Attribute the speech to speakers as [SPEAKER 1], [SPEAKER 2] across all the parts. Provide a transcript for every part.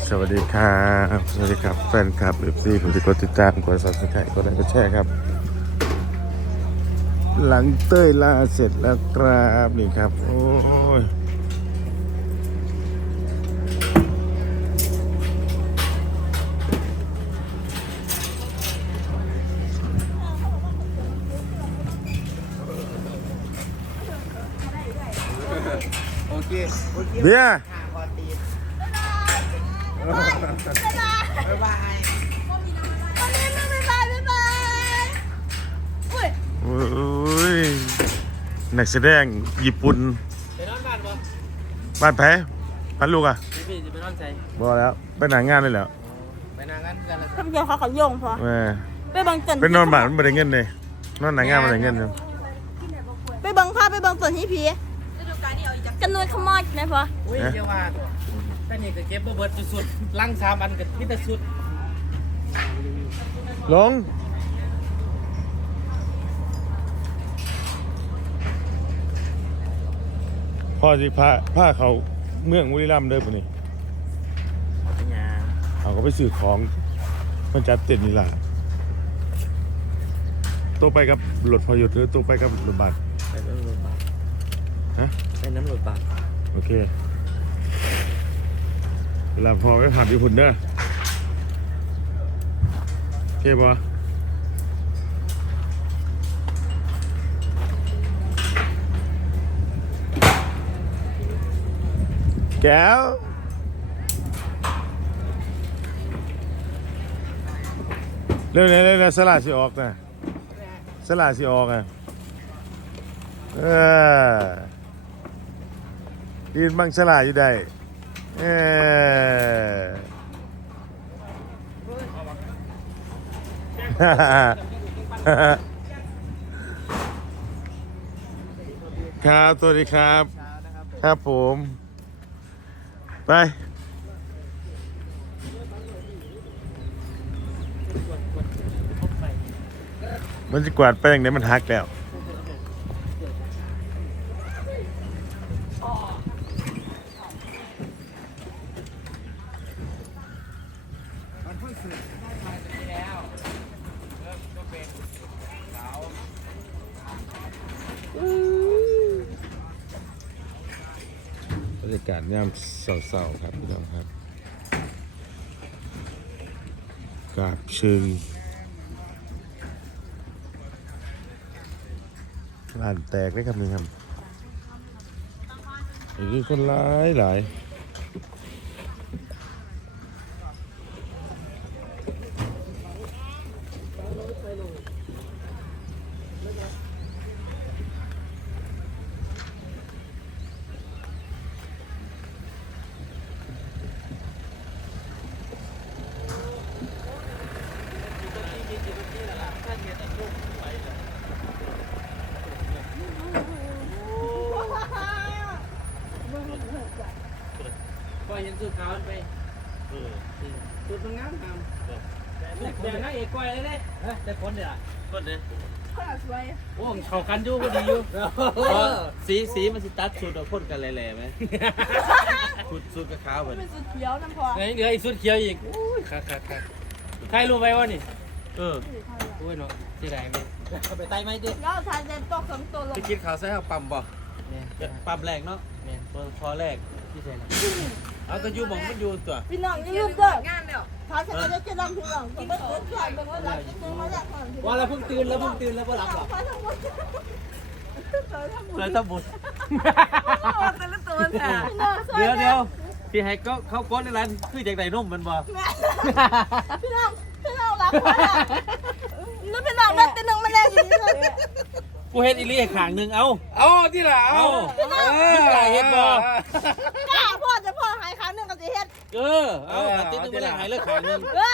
[SPEAKER 1] สวัสดีครับสวัสดีครับแฟนคลับ FC ผมที่กดติดตามกด Subscribe กดไลค์กดแชร์ครับหลังเต้ยล่าเสร็จแล้วครับนี่ครับโอ้ย
[SPEAKER 2] โอเค
[SPEAKER 1] เบียร์
[SPEAKER 2] พอตีบ๊ายบาย
[SPEAKER 1] โอ้ยนักแสดงญี่ปุ่น
[SPEAKER 3] ไปนอนบ้านบ่
[SPEAKER 1] บ้านแพ้บ้านลูกอ่ะ
[SPEAKER 3] พี่จะไปนอนใจ
[SPEAKER 1] บอกแล้วไปหนังงานเลยเหรอ
[SPEAKER 3] ไปนางกันกันละ
[SPEAKER 4] ทำเกี่ยวเขาเขาโยงพอ
[SPEAKER 1] แม่
[SPEAKER 4] ไปบังเกิน
[SPEAKER 1] ไปนอนบ้านมันไม่ได้เงินเลยนอนหนังงานไม่ได้เงินเลย
[SPEAKER 4] ไปบังภาพไปบังส่วนที่ผีกันนวลขมอดไหมพอ
[SPEAKER 3] อุ้ยเดี๋ยวว่าแต่นี่ก็เก็บบ่เบิดสุดๆลัง3อันก็มีแต่สุด
[SPEAKER 1] ลงพ่อสิพาเขาเมืองบุรีรัมย์เด้อปุ่นี่
[SPEAKER 3] เป็นหยัง
[SPEAKER 1] เขาก็ไปซื้อของมันจัดเต็นนี่ล่ะตัวไปกับรถพยศหรือตัวไปกับรถบัส
[SPEAKER 3] ไปน้ำรถบัส
[SPEAKER 1] ฮะ
[SPEAKER 3] ไปน้ำรถบัส
[SPEAKER 1] โอเคเวลาพอไปผ่านญี่ปุ่นเด้อโอเคปะแก้วเร็วสลาสิออกนะสลาสิออกอ่ะยืนบังสลาอยู่ได้ครับสวัสดีครับครับผมไปมันจะกวาดไปอย่างนี้มันหักแล้วบรรยากาศยามเศร้าๆครับพี่น้องครับกราบเชิงร้านแตกเลยครับนี่ครับอย่างนี้คนหลาย
[SPEAKER 3] ก็เห็นสุดขาวไปสุดมันงามแต่นางเอกก้อยเลยเด้แต่คนเด้อคนเด้อ
[SPEAKER 4] สวย
[SPEAKER 3] โอ้เข้ากันอยู่ก็ดีอยู่สีมันสิตัดสุดเอาพ่นกันแหล่ๆไหมสุดกับขาวเหมือน
[SPEAKER 4] เป็นสุดเขียวน้ำพอ
[SPEAKER 3] เหลืออีกสุดเขียวอีกคักใครรู้ไหมว่านี่โอ้ยเนาะที่ไหนไหมไปไต่ไหมดิ
[SPEAKER 4] แล้วทานเดนตกสองตัวลง
[SPEAKER 2] ไปกินข้าวใส่ข้าวปั๊มบ่
[SPEAKER 3] ปั๊มแรกเนาะพอแรกที่ใช่นะเอาก็อยู่มองมันอยู่ตัว
[SPEAKER 4] พี่น้องนี่ลูกเด้องานเดียวพาฉันจะดำพี่น้องก็ไม่เกินใจเป็นว่ารักนึงมาจากก่อน
[SPEAKER 3] ว่าเราเพิ่งตื่นแล้วก็หลับหรอ
[SPEAKER 4] พาทั้งหมด
[SPEAKER 3] เลยต้องบุญ
[SPEAKER 4] แต่ละตัวค่ะ
[SPEAKER 3] เดี๋ยวพี่ให้ก็เขาก้นในร้านคือจากไหนนุ่มมันบ่
[SPEAKER 4] พี่น้องรักแล้วพี่น้องรักแต่หนึ่งมันแรงอยู่นี่เลย
[SPEAKER 3] กูเห็นอีลี่ขางหนึ่งเอา
[SPEAKER 2] เอาที่ละเอา
[SPEAKER 3] มึงกล้าเห็นบ่
[SPEAKER 4] กล้าพ่อจะพ่อหายครั้งหนึ่งกับสิเฮ็ด
[SPEAKER 3] เอาติดนึงไม่ได้หายเลยขางหนึ่ง
[SPEAKER 4] ว้า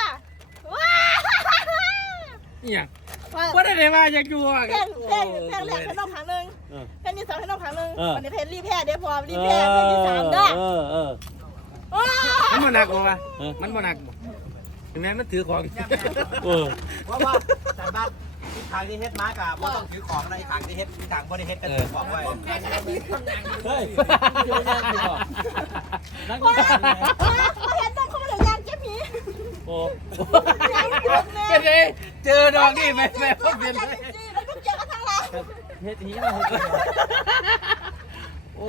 [SPEAKER 3] เนี่ยว่าได้มาอยากอยู่อ่ะ
[SPEAKER 4] เพลงแรกให้น้องครั้งหนึ่งเพลงที่สองให้น้องครั้งหนึ่งวันนี้เพลงรีแพ้ได้พอรีแพ้เพลงที่สามได้
[SPEAKER 2] มันบ่หนักบ่วะมันบ่หนักบ่ถึงแม้มันถือของ
[SPEAKER 5] ว่าแต่บ้านที่ทางที่เฮ็ดมากับว่าต้องถือของอะไรทางที่เฮ็ดทางบ่ได้เฮ็ดกันถือของไว้
[SPEAKER 3] เฮ้ย
[SPEAKER 4] พอเห็นต้องเขามาถึง
[SPEAKER 3] ก็เลยเจอดอกนี่แม่ก็เป็นเลย
[SPEAKER 4] แล้วก็เกี่ยวกับทางเรา
[SPEAKER 3] เฮ็ดหีมาโอ้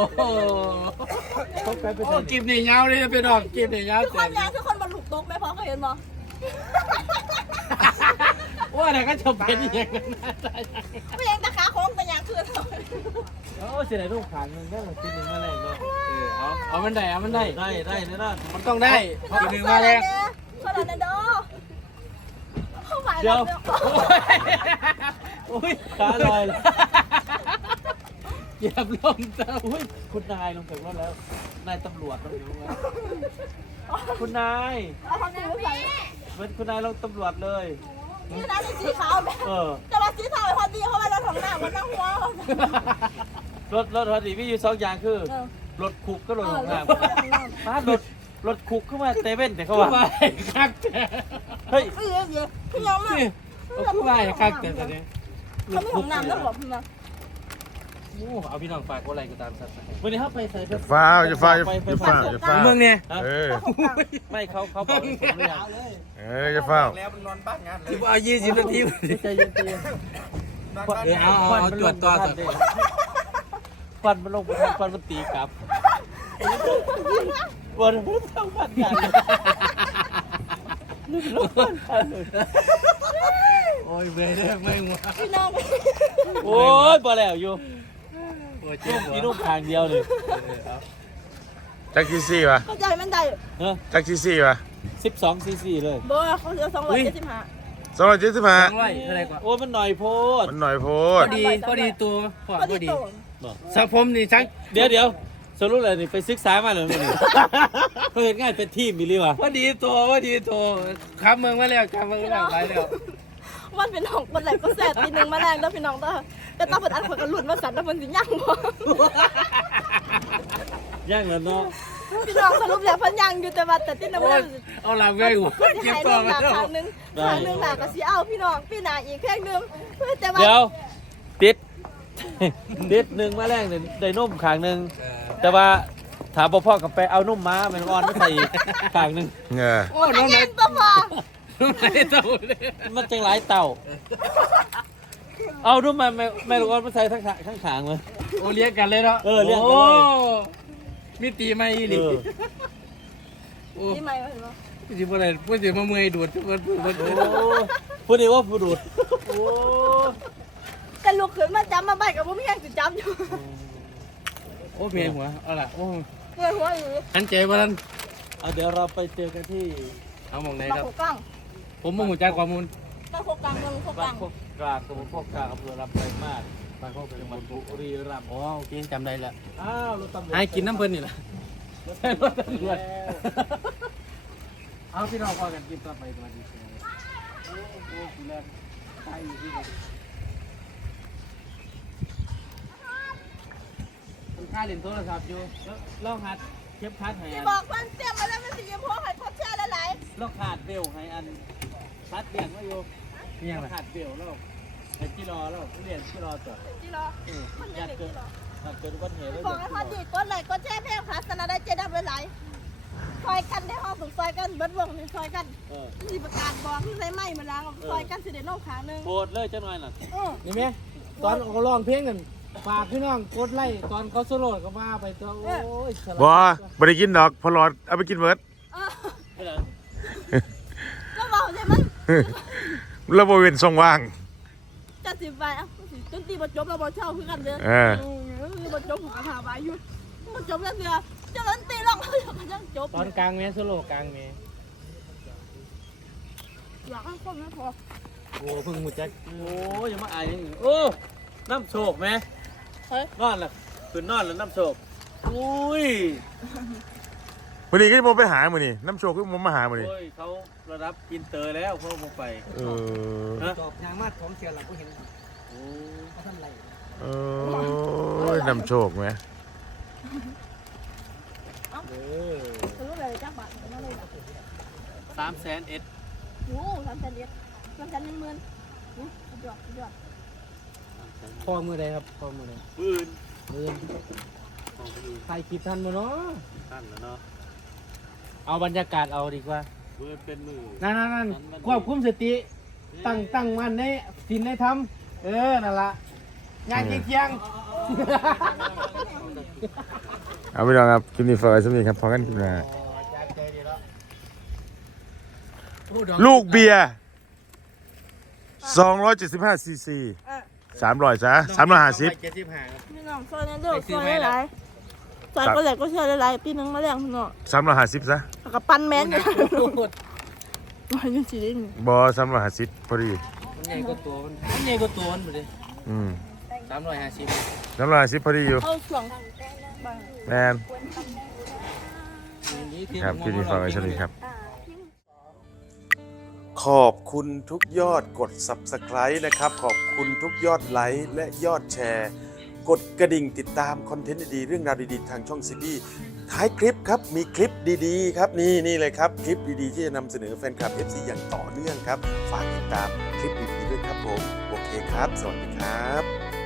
[SPEAKER 3] โหกิบนี่ยาวเลยเป็นดอกกิบนี่ยาว
[SPEAKER 4] ทุกคนยางทุกคนบรรลุตกไหมพอเขาเห็นมั้
[SPEAKER 3] ว่าแต่ก็จะเป็นอย่างนั้น
[SPEAKER 4] ไม่ยังตะขาโค้งเป็นอย่างคือ
[SPEAKER 3] โอ้เสียดายลูกขางนึงได้หมดกินหนึ่งมาแรงเลยเอามันได้เอามันได้ได้แน่นอนมันต้องได้กินหนึ่งมาแรง
[SPEAKER 4] ขนาดนั้นเด้อเข้าไป
[SPEAKER 3] เดี๋
[SPEAKER 4] แล้
[SPEAKER 3] ยว วโอ้ยขาลอยเลยเหยียบลงเต้าอุ้ยคุณนายลงจากรถแล้วนายตำรวจลงอยู่แล้วคุณนาย
[SPEAKER 4] เอาความจริงไป
[SPEAKER 3] เหมือนคุณนายลงตำรวจเลย
[SPEAKER 4] นี่นะสีขาวแบบแต่ว่าสีขาวพอดีเข้าไปเราถงหน้ามันนั่งหัว
[SPEAKER 3] รถพอดีพี่อยู่สองอย่างคือรถคุกก็รถของน้ำป้ารถคุกขึ้นมาเตเว่นแต่เขาว่าคักเฮ้ย
[SPEAKER 4] พี่เยอะพี่ยังมาก
[SPEAKER 3] เขาคือว่าคักแต่ตอนนี้
[SPEAKER 4] เขาไม่ของน้ำแล้วบอกพี่นะ
[SPEAKER 3] โอ้เอาพี่น้องฝากอะไรก็ตามสัตว์วันนี้เขาไปใส่
[SPEAKER 1] อย่าฟ้าวอย่าฟ้าวอย่าฟ้าวอย่าฟ้าว
[SPEAKER 3] เมืองเนี่ย
[SPEAKER 1] เออ
[SPEAKER 3] ไม่เขาบอกผมหรือยัง
[SPEAKER 1] อย่าฟ้าว
[SPEAKER 5] แล้วมันนอนบ้านงานเลย
[SPEAKER 3] เอา20 นาทีใจเย็นเอาจวดต่อสักฟันมันลงไปฟันมันตีกลับวันมันต้องฟันกันโอ้ยเบื่อเลยไม่หัว
[SPEAKER 4] พี่น้อง
[SPEAKER 3] โอ้ยพอแล้วอยู่ลูกกินลูกทางเดียวเลย
[SPEAKER 1] จักรซี่วะ
[SPEAKER 4] เข้าใจมันได้
[SPEAKER 1] จักรซี่วะ
[SPEAKER 3] 12 cc เลย
[SPEAKER 4] บ่เขาจะ275
[SPEAKER 1] 275
[SPEAKER 3] 200เท่าไหร่กว่าโอ้ยมันหน่อยโพด
[SPEAKER 1] มันหน่อยโพ
[SPEAKER 2] พ
[SPEAKER 1] ด
[SPEAKER 2] อดีตัวพอ
[SPEAKER 4] พอดี
[SPEAKER 2] ดี
[SPEAKER 4] โต
[SPEAKER 2] สักผมนี่ชัก
[SPEAKER 3] เดี๋ยวสรุปเลยนี่ไปศึกษามาเลยมันนี่เขาเห็นง่ายเป็นทีมมีหรือวะ
[SPEAKER 2] พอดีตัวขับเมืองมาแล้วขับเมืองมาแล้วไปแล้ว
[SPEAKER 4] มันเป็นของคนไหลก็แสบทีนึงมาแรงแล้วพี่น้องเด้อแต่ต้องเป็นอันคนกันหลุดมาสั่นแล้วมันสิย่างบ่
[SPEAKER 3] ย่างแล้วเนาะ
[SPEAKER 4] พี่น้องสรุปแล้วพันยังอยู่แต่ว่าแต่ที่น้ำมัน
[SPEAKER 2] เอาหลังไว้หัว
[SPEAKER 4] เพื่อจะ
[SPEAKER 2] เก็บ
[SPEAKER 4] ให้
[SPEAKER 2] ต่อ
[SPEAKER 4] น้ำห
[SPEAKER 2] มา
[SPEAKER 4] นัก
[SPEAKER 2] แล้ว
[SPEAKER 4] ครั้งนึงหนักก็สิเอาพี่น้องพี่นาอีกแค่นึงเพื่อแต่ว่า
[SPEAKER 3] เดี๋ยวติด ติดหนึ่งมาแรกเนี่ยได้นุ่มขางหนึ่งแต่ว่าถามพ่อกับไปเอานุ่มม้ามันอ่อนไม่ใส่อีกขางหนึ่ง
[SPEAKER 1] เออ
[SPEAKER 2] โอ้
[SPEAKER 4] อัน
[SPEAKER 2] น้องไหน
[SPEAKER 4] นั้นก็พอ
[SPEAKER 2] น้องไหนเต่าเลย
[SPEAKER 3] มันจังหลายเต่า เอานุ่มมาแม่ลูกอ่อนมาใส่ทั้งขางเลย
[SPEAKER 2] โอเลี้ยงกันเลยเนาะ
[SPEAKER 3] เลี้ยงกัน
[SPEAKER 2] โอ้
[SPEAKER 3] เลย
[SPEAKER 2] มีตีไม่ดิโอ้
[SPEAKER 4] นี่ไม่เห็นบ่
[SPEAKER 2] สิบ่ได้บ่สิมาเมื่อยดูดทุกคน
[SPEAKER 3] พูดดีว่าผู้ดูดโอ้
[SPEAKER 4] กันลุกขึ้นมาจำมาใบกับผมยังจะจำอยู่
[SPEAKER 2] โอ้เมียหัวเอาล่ะโอ้
[SPEAKER 4] เมื่อหัวอยู่
[SPEAKER 2] หันใจบ่ทัน
[SPEAKER 3] เอาเดี๋ยวเราไปเจอกันที่
[SPEAKER 2] เอาหมองไหน
[SPEAKER 4] บาง
[SPEAKER 2] ครับ
[SPEAKER 4] โคกัง
[SPEAKER 2] ผมบ่ฮู้จักข้อมูล
[SPEAKER 4] บางโคกังเมืองโค
[SPEAKER 3] บ้า
[SPEAKER 4] กั
[SPEAKER 3] น
[SPEAKER 4] ง
[SPEAKER 3] พวกกลางตำบลพวกกลางอำเภอลำไยมาศ
[SPEAKER 2] บางข้อเป็น
[SPEAKER 3] จังหวัดบุรีรัมย์
[SPEAKER 2] อ๋อโอเคจำได้แล้ว
[SPEAKER 3] อ้าวรถตำรวจ
[SPEAKER 2] ให้กินน้ำเพิ่นนี่ล่ะ
[SPEAKER 3] รถตำรวจ
[SPEAKER 2] เอาพี่น้องพอกันกินต่อไปสวัสดีครับ
[SPEAKER 3] โอ้โหกูแรงใช่อยู่ที่ไหน
[SPEAKER 2] มันค่าเล่นโทรศัพท์อยู่
[SPEAKER 3] ลองหัดเก็บคัดให้
[SPEAKER 4] ที่
[SPEAKER 3] อัน
[SPEAKER 4] บอกมันเตรียมมาแล้วมันสิยังพอให้พบเชื่อหลาย
[SPEAKER 3] ลองขาดเบลให้อันคัดเบี่ยงไว้อยู่
[SPEAKER 2] นี่ยังไง
[SPEAKER 3] ขาดเบลแล้วไอ้ที่รอแล้วเรียนที่รอต่อ
[SPEAKER 4] ๆที่รอมันยังเด็กที่รอ
[SPEAKER 3] ถ้าเกิดอุบัติเหตุแล้ว
[SPEAKER 4] บอกให้พอดีกดไลค์กดแชร์เพลงขาสนาได้เจดับหลายๆซอยกันได้ห้องถูกซอยกันเบิดวงนี่ซอยกัน
[SPEAKER 3] เออ
[SPEAKER 4] มีประกาศบอกที่ใส่ไม้มาล้างซอยกันสิเดโน่ขางนึง
[SPEAKER 3] โกรธเลยจังหน่อยน่ะ
[SPEAKER 2] นี่ไหมตอนเขาร้องเพลงกันฝากพี่น้องกดไลค์ตอนเขาโซโล่ก็ว่าไปตัวโอ้ยสลับ
[SPEAKER 1] บ่บ่ได้กินดอกพอหลอดเอาไปกินเบิด
[SPEAKER 3] ไม่ได้
[SPEAKER 4] ก็บอกใช่ไหม
[SPEAKER 1] แล้วบ่เว้นช่องว่าง
[SPEAKER 4] จะสิบใบอ่ะจนตีบทจบเราบอเช่าคือกันเด้อบทจบของอาภาใบอยู่บทจบแล้วเสือเจ้าล้นตีลองเขาอยากจะจบ
[SPEAKER 2] ตอนกลางเมโซโล่กลางเม
[SPEAKER 4] อยากให้คนไม่พอ
[SPEAKER 2] โอ้เพิ่งมุดแจ็ค
[SPEAKER 3] โอ้ยอย่ามาอายอย่างอื่นโอ้น้ำโชกไหม
[SPEAKER 4] เฮ้ย
[SPEAKER 3] นอนล่ะคืนนอนแล้วน้ำโชกอุ้ย
[SPEAKER 1] มื้อนี้ก็บ่ไปหามื้อนี้น้ำโชคคือบ่มาหามื้อนี้
[SPEAKER 3] โอ้ยเขาระดับอินเตอร์แล้วเขาลงไป
[SPEAKER 1] เออ
[SPEAKER 3] ฮะ
[SPEAKER 5] จบยางมาของเสียหลักก็เห็น
[SPEAKER 3] โอ้
[SPEAKER 5] เขาทำไร
[SPEAKER 1] เออน้ำโชคไหม
[SPEAKER 4] รู้เลยจ้าบาทมาเลยนะ
[SPEAKER 3] 300,000
[SPEAKER 4] โอ้300,000 ยอด
[SPEAKER 2] พ่อมือใดครับพ่อมือใด
[SPEAKER 3] ปืน
[SPEAKER 2] มือใครคิดทันมั้เนาะ
[SPEAKER 3] ท่านแล้วเนาะ
[SPEAKER 2] เอาบรรยากาศเอาดีกว่า
[SPEAKER 3] เบิดเป็นมือ
[SPEAKER 2] นั่นควบคุมสติตั้งมันในสินในธรรมนั่นล่ะงานเคียง
[SPEAKER 1] เอาไปลองครับคลิปนี้ฝากไว้สักนิดครับพอกันคลิปหน้าลูกเบียร์275ซีซี300จ้ะ350
[SPEAKER 4] พี่น้องซอยนั้นเด้อซอยหลายๆซอยก็แหลกก็เชื่อหลายๆปีนึงมาแล้วพี่น้อง
[SPEAKER 1] 350ซะ
[SPEAKER 4] แล้วก็ปั้นแม่นอยู่ว่าอยู่สิได้นี่
[SPEAKER 1] บ่350พอดี
[SPEAKER 3] มันใหญ่กว่าตัวมันใหญ่กว่าตัวมันบ่ดิ
[SPEAKER 5] 350
[SPEAKER 1] 350พอดีอยู่
[SPEAKER 4] เอาช่วง
[SPEAKER 1] แมนครับคลิปนี้ฝากไว้สักนิดครับ ขอบคุณทุกยอดกด Subscribe นะครับ ขอบคุณทุกยอดไลค์และยอดแชร์ กดกระดิ่งติดตามคอนเทนต์ดีๆเรื่องราวดีๆทางช่องซีบีท้ายคลิปครับ มีคลิปดีๆครับนี่เลยครับ คลิปดีๆที่จะนำเสนอแฟนคลับ FC อย่างต่อเนื่องครับ ฝากติดตามคลิปดีๆด้วยครับผม โอเคครับ สวัสดีครับ